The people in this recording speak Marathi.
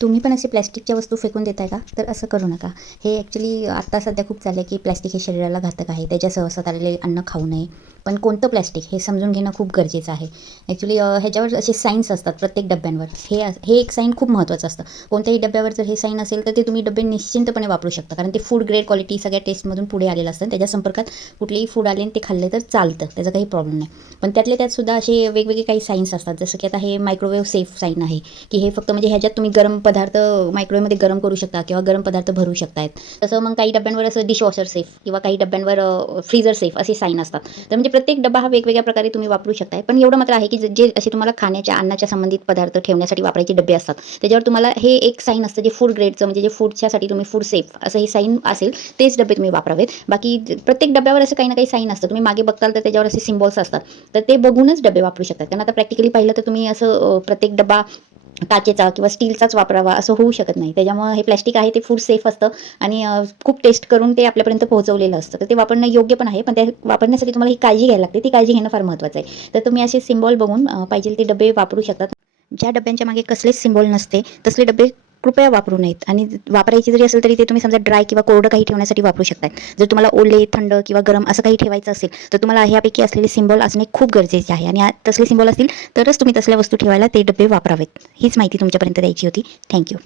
तुम्ही पण असे प्लॅस्टिकच्या वस्तू फेकून देताय का? तर असं करू नका. हे ॲक्च्युली आत्ता सध्या खूप चाललं आहे की प्लॅस्टिक हे शरीराला घातक आहे. त्याच्या सहवासात आलेले अन्न खाऊ नये. पण कोणतं प्लॅस्टिक हे समजून घेणं खूप गरजेचं आहे. ॲक्च्युली ह्याच्यावर असे साईन्स असतात प्रत्येक डब्यांवर. हे एक साईन खूप महत्त्वाचं असतं. कोणत्याही डब्यावर जर हे साईन असेल तर ते तुम्ही डबे निश्चिंतपणे वापरू शकता. कारण ते फूड ग्रेड क्वालिटी सगळ्या टेस्टमधून पुढे आलेलं असतं. त्याच्या संपर्कात कुठलेही फूड आले आणि ते खाल्ले तर चालतं. त्याचा काही प्रॉब्लेम नाही. पण त्यातल्या त्यात सुद्धा असे वेगवेगळे काही साईन्स असतात. जसं की आता हे मायक्रोवेव्ह सेफ साईन आहे की हे फक्त म्हणजे ह्याच्यात तुम्ही गरम पदार्थ मायक्रोवेव्हमध्ये गरम करू शकता किंवा गरम पदार्थ भरू शकतायत. तसं मग काही डब्यांवर असं डिशवॉशर सेफ किंवा काही डब्यांवर फ्रीझर सेफ असे साईन असतात. तर म्हणजे प्रत्येक डबा हा वेगवेगळ्या प्रकारे तुम्ही वापरू शकताय. पण एवढं मात्र आहे की जे असे तुम्हाला खाण्याच्या अन्नाच्या संबंधित पदार्थ ठेवण्यासाठी वापरायचे डबे असतात त्याच्यावर तुम्हाला हे एक साईन असतं जे फूड ग्रेडचं म्हणजे जे फूडच्यासाठी तुम्ही फूड सेफ असं हे साईन असेल तेच डबे तुम्ही वापरावेत. बाकी प्रत्येक डब्यावर असं काही ना काही साईन असतं. तुम्ही मागे बघताल तर त्याच्यावर असे सिम्बॉल्स असतात. तर ते बघूनच डबे वापरू शकतात. कारण आता प्रॅक्टिकली पाहिलं तर तुम्ही असं प्रत्येक डबा काचेचा किंवा स्टीलचाच वापरावा असं होऊ शकत नाही. त्याच्यामुळे हे प्लॅस्टिक आहे ते फूड सेफ असतं आणि खूप टेस्ट करून ते आपल्यापर्यंत पोहोचवलेलं असतं. तर ते वापरणं योग्य पण आहे. पण ते वापरण्यासाठी तुम्हाला ही काळजी घ्यायला लागते. ती काळजी घेणं फार महत्त्वाचं आहे. तर तुम्ही असे सिम्बॉल बघून पाहिजे ते डबे वापरू शकतात. ज्या डब्यांच्या मागे कसलेच सिम्बॉल नसते तसले डबे कृपया वापरू नयेत. आणि वापरायची जरी असेल तरी ते तुम्ही समजा ड्राय किंवा कोरडं काही ठेवण्यासाठी वापरू शकता. जर तुम्हाला ओले, थंड किंवा गरम असं काही ठेवायचं असेल तर तुम्हाला ह्यापैकी असलेले सिम्बॉल असणे खूप गरजेचे आहे. आणि तसले सिम्बॉल असतील तरच तुम्ही तसल्या वस्तू ठेवायला ते डबे वापरावेत. हीच माहिती तुमच्यापर्यंत द्यायची होती. थँक्यू.